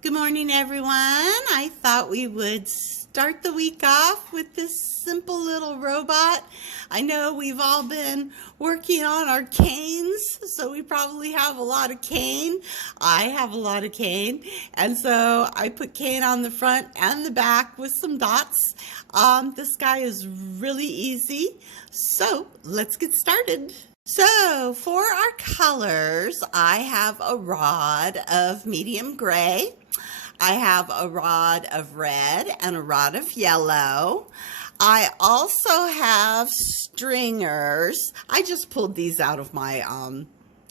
Good morning, everyone. I thought we would start the week off with this simple little robot. I know we've all been working on our canes, so we probably have a lot of cane. I have a lot of cane, and so I put cane on the front and the back with some dots. This guy is really easy, so let's get started. So for our colors, I have a rod of medium gray. I have a rod of red and a rod of yellow. I also have stringers. I just pulled these out of my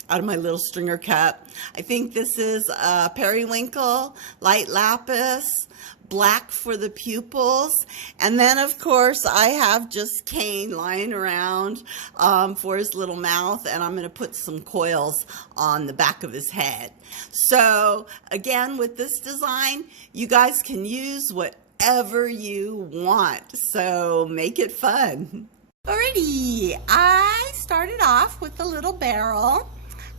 little stringer cup. I think this is periwinkle, light lapis, black for the pupils, and then of course I have just cane lying around for his little mouth, and I'm going to put some coils on the back of his head. So again, with this design, you guys can use whatever you want, so make it fun. Alrighty, I started off with a little barrel,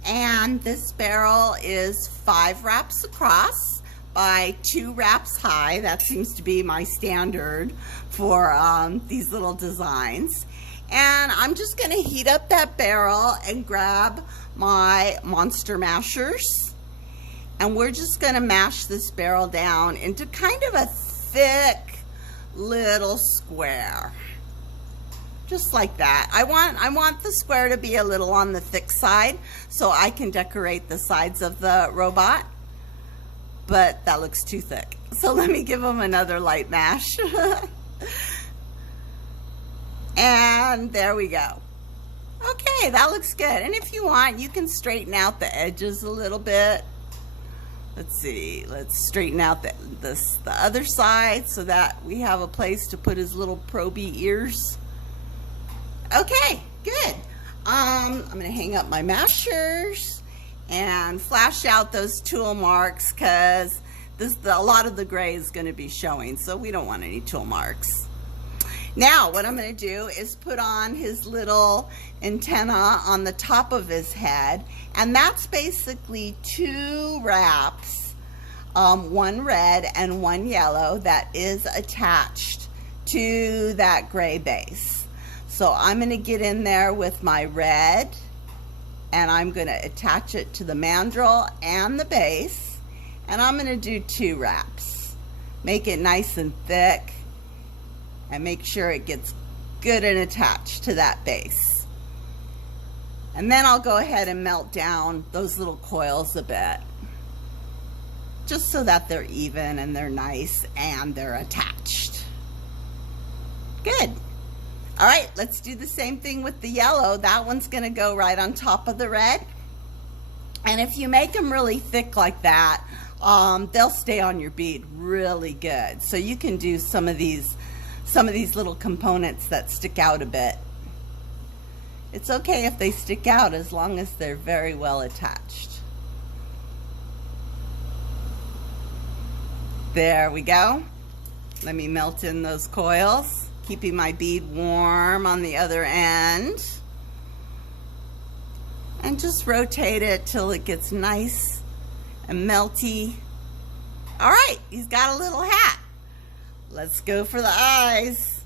and this barrel is 5 wraps across by 2 wraps high. That seems to be my standard for these little designs. And I'm just going to heat up that barrel and grab my monster mashers. And we're just going to mash this barrel down into kind of a thick little square. Just like that. I want the square to be a little on the thick side so I can decorate the sides of the robot. But that looks too thick. So let me give them another light mash. And there we go. Okay, that looks good. And if you want, you can straighten out the edges a little bit. Let's see, let's straighten out the other side so that we have a place to put his little proby ears. Okay, good. I'm gonna hang up my mashers and flash out those tool marks because a lot of the gray is going to be showing, so we don't want any tool marks. Now what I'm going to do is put on his little antenna on the top of his head, and that's basically 2 wraps, 1 red and 1 yellow, that is attached to that gray base. So I'm going to get in there with my red, and I'm going to attach it to the mandrel and the base, and I'm going to do 2 wraps. Make it nice and thick and make sure it gets good and attached to that base. And then I'll go ahead and melt down those little coils a bit, just so that they're even and they're nice and they're attached. Good. All right, let's do the same thing with the yellow. That one's gonna go right on top of the red. And if you make them really thick like that, they'll stay on your bead really good. So you can do some of these little components that stick out a bit. It's okay if they stick out as long as they're very well attached. There we go. Let me melt in those coils, keeping my bead warm on the other end. And just rotate it till it gets nice and melty. All right, he's got a little hat. Let's go for the eyes.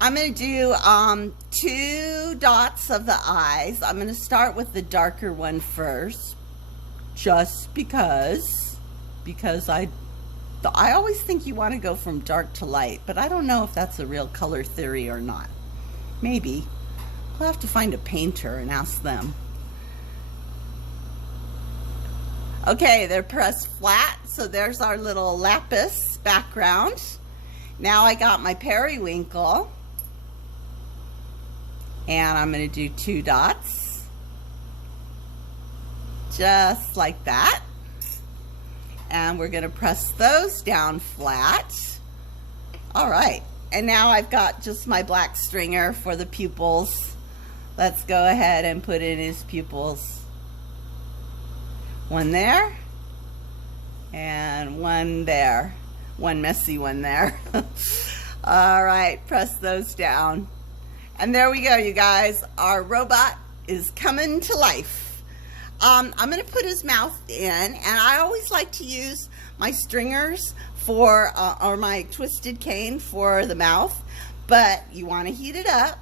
I'm gonna do 2 dots of the eyes. I'm gonna start with the darker one first, just because I always think you want to go from dark to light, but I don't know if that's a real color theory or not. Maybe. We'll have to find a painter and ask them. Okay, they're pressed flat, so there's our little lapis background. Now I got my periwinkle, and I'm going to do 2 dots, just like that. And we're going to press those down flat. All right, and now I've got just my black stringer for the pupils. Let's go ahead and put in his pupils. 1 there, and 1 there. 1 messy one there. All right, press those down. And there we go, you guys. Our robot is coming to life. I'm going to put his mouth in, and I always like to use my stringers for, or my twisted cane for the mouth, but you want to heat it up,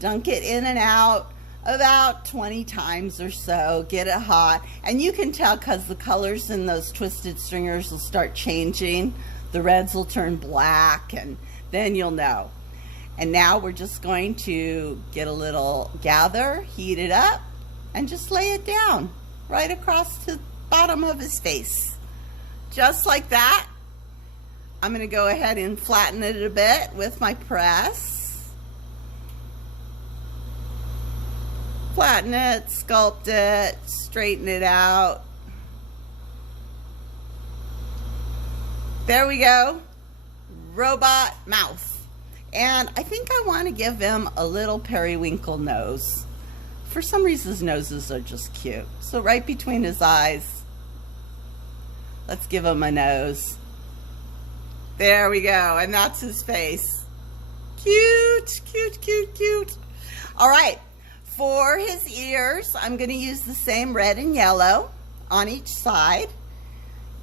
dunk it in and out about 20 times or so, get it hot, and you can tell because the colors in those twisted stringers will start changing. The reds will turn black, and then you'll know. And now we're just going to get a little gather, heat it up, and just lay it down right across the bottom of his face. Just like that. I'm going to go ahead and flatten it a bit with my press. Flatten it, sculpt it, straighten it out. There we go. Robot mouth. And I think I want to give him a little periwinkle nose. For some reason, his noses are just cute. So right between his eyes, let's give him a nose. There we go. And that's his face. Cute, cute, cute, cute. All right. For his ears, I'm going to use the same red and yellow on each side.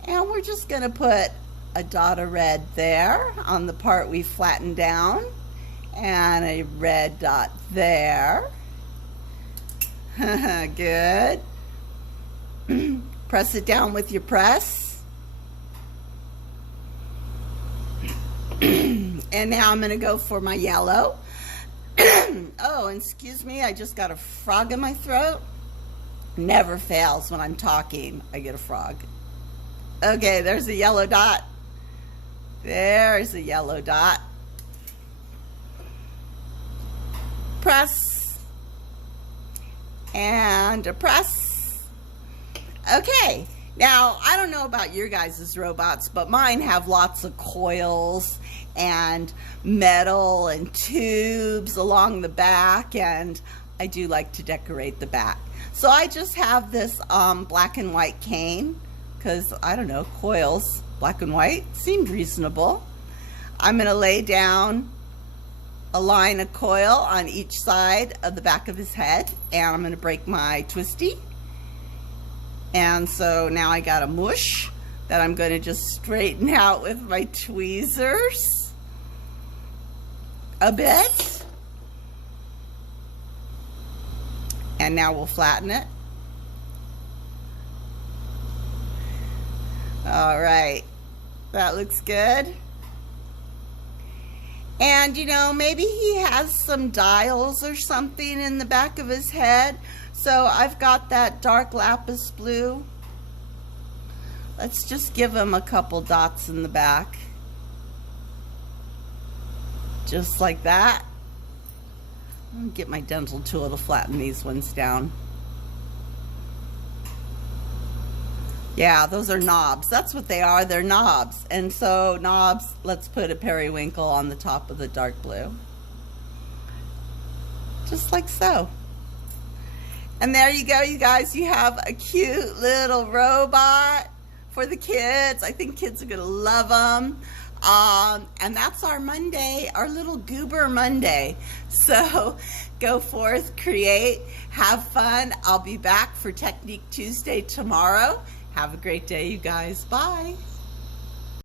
And we're just going to put a dot of red there on the part we flattened down, and a red dot there. Good. Press it down with your press. And now I'm going to go for my yellow. Oh, and excuse me, I just got a frog in my throat. Never fails when I'm talking, I get a frog. Okay, there's a yellow dot. There's a yellow dot. Press. And a press. Okay. Now, I don't know about your guys' robots, but mine have lots of coils and metal and tubes along the back, and I do like to decorate the back. So I just have this black and white cane, because, I don't know, coils, black and white, seemed reasonable. I'm going to lay down a line of coil on each side of the back of his head, and I'm going to break my twisty. And so now I got a mush that I'm going to just straighten out with my tweezers a bit. And now we'll flatten it. All right, that looks good. And you know, maybe he has some dials or something in the back of his head. So I've got that dark lapis blue. Let's just give him a couple dots in the back. Just like that. I'm gonna get my dental tool to flatten these ones down. Yeah, those are knobs. That's what they are. They're knobs. And so knobs, let's put a periwinkle on the top of the dark blue. Just like so. And there you go, you guys. You have a cute little robot for the kids. I think kids are going to love them. And that's our Monday, our little Goober Monday. So go forth, create, have fun. I'll be back for Technique Tuesday tomorrow. Have a great day, you guys. Bye.